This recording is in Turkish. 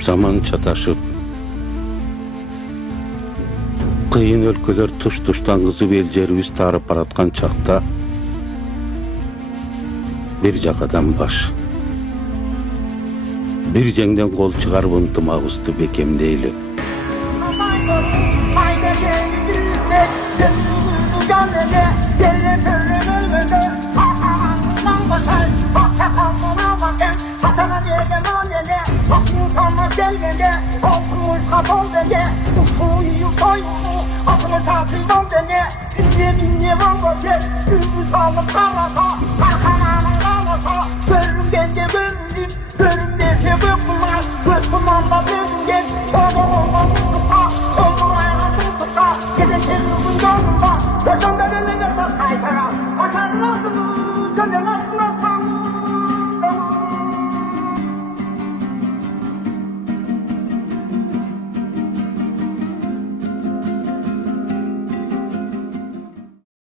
Zaman çataşıp kıyın өлkөлөр tuş-tuştan kızıp eljeribиz tarıp baratkan çakta bir jakadan baş, bir jengden kol çıkarıp ıntımagыбызды bekemdeyli. Bölüm